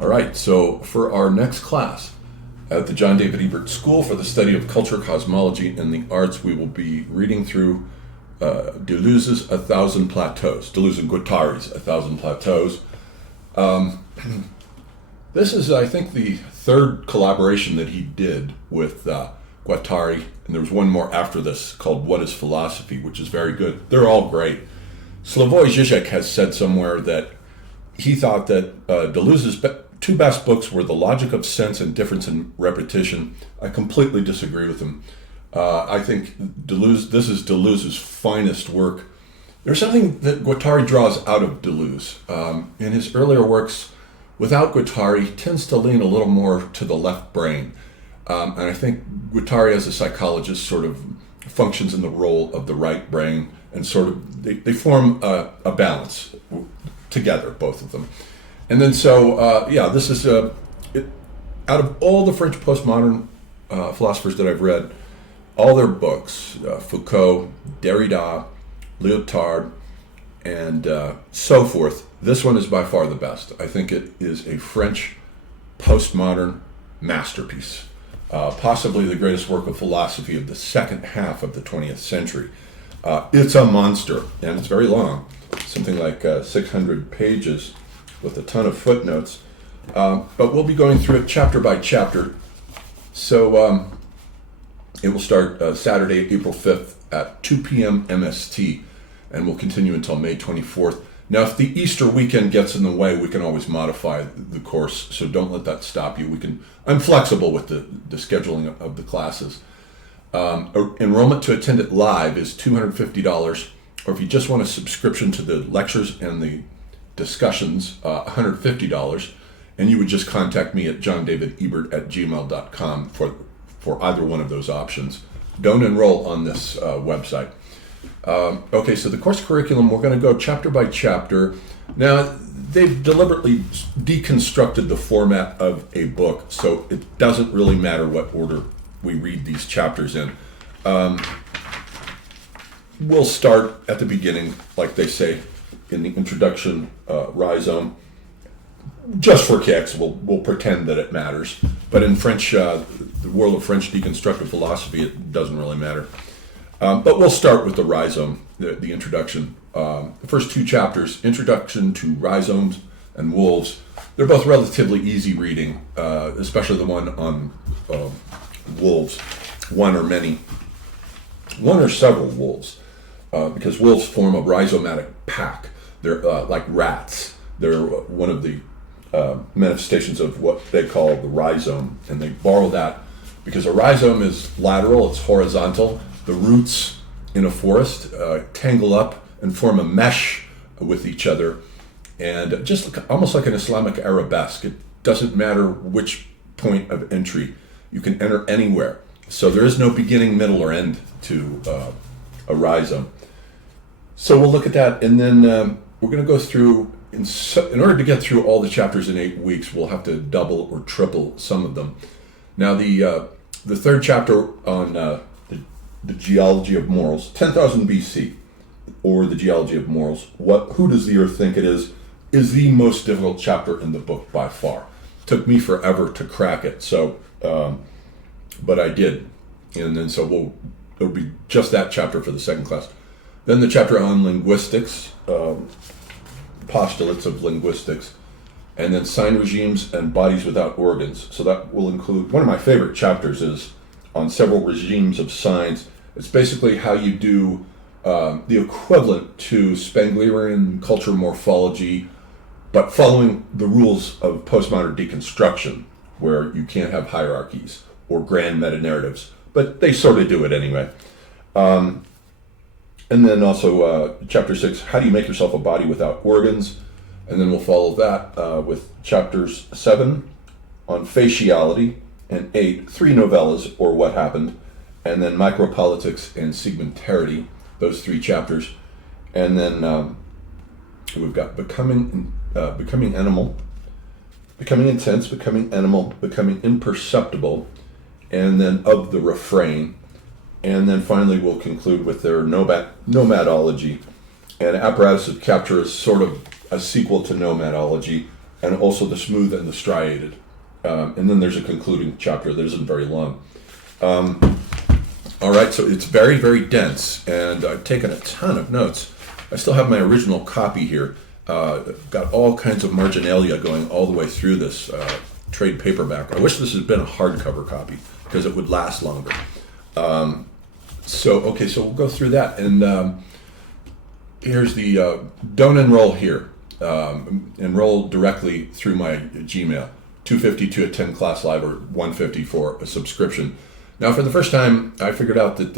All right, so for our next class at the John David Ebert School for the Study of Culture, Cosmology, and the Arts, we will be reading through Deleuze's 1,000 Plateaus, Deleuze and Guattari's 1,000 Plateaus. This is, I think, the third collaboration that he did with Guattari, and there was one more after this called What is Philosophy, which is very good. They're all great. Slavoj Žižek has said somewhere that he thought that Deleuze's two best books were The Logic of Sense and Difference in Repetition. I completely disagree with him. I think this is Deleuze's finest work. There's something that Guattari draws out of Deleuze. In his earlier works, without Guattari, he tends to lean a little more to the left brain. And I think Guattari, as a psychologist, sort of functions in the role of the right brain, and sort of they form a balance together, both of them. And then this is out of all the French postmodern philosophers that I've read, all their books, Foucault, Derrida, Lyotard, and so forth, this one is by far the best. I think it is a French postmodern masterpiece, possibly the greatest work of philosophy of the second half of the 20th century. It's a monster, and it's very long, something like 600 pages with a ton of footnotes. But we'll be going through it chapter by chapter. So it will start Saturday, April 5th at 2 p.m. MST, and we'll continue until May 24th. Now, if the Easter weekend gets in the way, we can always modify the course, so don't let that stop you. I'm flexible with the scheduling of the classes. Enrollment to attend it live is $250, or if you just want a subscription to the lectures and the discussions, $150, and you would just contact me at johndavidebert@gmail.com for either one of those options. Don't enroll on this website. Okay, so the course curriculum, we're going to go chapter by chapter. Now, they've deliberately deconstructed the format of a book, so it doesn't really matter what order we read these chapters in. We'll start at the beginning, like they say in the introduction, rhizome. Just for kicks, we'll pretend that it matters. But in French, the world of French deconstructive philosophy, it doesn't really matter. But we'll start with the rhizome, the introduction. The first two chapters, Introduction to Rhizomes and Wolves, they're both relatively easy reading, especially the one on wolves, one or several wolves, because wolves form a rhizomatic pack. They're like rats. They're one of the manifestations of what they call the rhizome, and they borrow that because a rhizome is lateral, it's horizontal. The roots in a forest tangle up and form a mesh with each other, and just almost like an Islamic arabesque. It doesn't matter which point of entry. You can enter anywhere. So there is no beginning, middle, or end to a rhizome. So we'll look at that, and then we're going to go through, in order to get through all the chapters in 8 weeks, we'll have to double or triple some of them. Now the third chapter on the geology of morals, 10,000 BC, or the geology of morals, who does the earth think it is the most difficult chapter in the book by far. It took me forever to crack it, so but I did, and then so it'll be just that chapter for the second class. Then the chapter on linguistics, postulates of linguistics, and then sign regimes and bodies without organs. So that will include, one of my favorite chapters is on several regimes of signs. It's basically how you do the equivalent to Spenglerian culture morphology, but following the rules of postmodern deconstruction, where you can't have hierarchies or grand meta-narratives, but they sort of do it anyway. And then also chapter 6, how do you make yourself a body without organs? And then we'll follow that with chapters 7 on faciality, and 8, 3 novellas, or what happened, and then micropolitics and segmentarity, those 3 chapters. And then we've got becoming animal, becoming intense, becoming animal, becoming imperceptible, and then of the refrain. And then finally we'll conclude with their nomadology. And apparatus of capture is sort of a sequel to nomadology, and also the smooth and the striated. And then there's a concluding chapter that isn't very long. All right, so it's very, very dense, and I've taken a ton of notes. I still have my original copy here. Got all kinds of marginalia going all the way through this trade paperback. I wish this had been a hardcover copy because it would last longer. So we'll go through that. And here's the, don't enroll here. Enroll directly through my Gmail. $250 to attend class live, or $150 for a subscription. Now, for the first time, I figured out that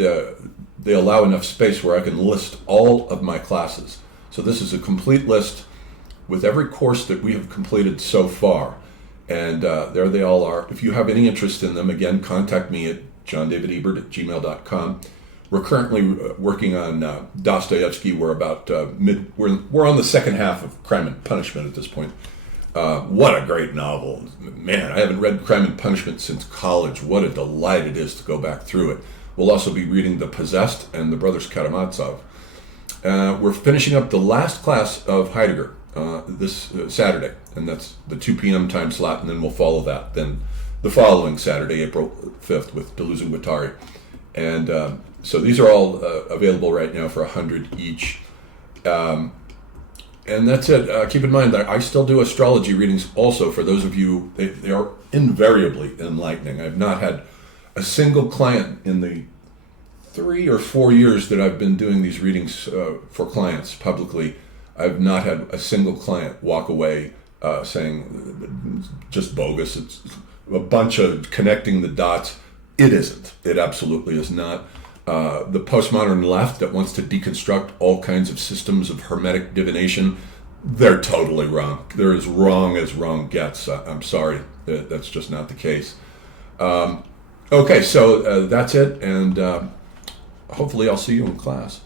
they allow enough space where I can list all of my classes. So this is a complete list with every course that we have completed so far. And there they all are. If you have any interest in them, again, contact me at johndavidebert@gmail.com. We're currently working on Dostoevsky. We're about we're on the second half of Crime and Punishment at this point. What a great novel. Man, I haven't read Crime and Punishment since college. What a delight it is to go back through it. We'll also be reading The Possessed and The Brothers Karamazov. We're finishing up the last class of Heidegger this Saturday, and that's the 2 p.m. time slot, and then we'll follow that. Then the following Saturday, April 5th, with Deleuze and Guattari. And so these are all available right now for $100 each. And that's it. Keep in mind that I still do astrology readings also for those of you. They are invariably enlightening. I've not had a single client in the 3 or 4 years that I've been doing these readings for clients publicly. I've not had a single client walk away saying just bogus. It's a bunch of connecting the dots. It isn't. It absolutely is not. The postmodern left that wants to deconstruct all kinds of systems of hermetic divination, they're totally wrong. They're as wrong gets. I'm sorry. That's just not the case. Okay, so that's it, and hopefully I'll see you in class.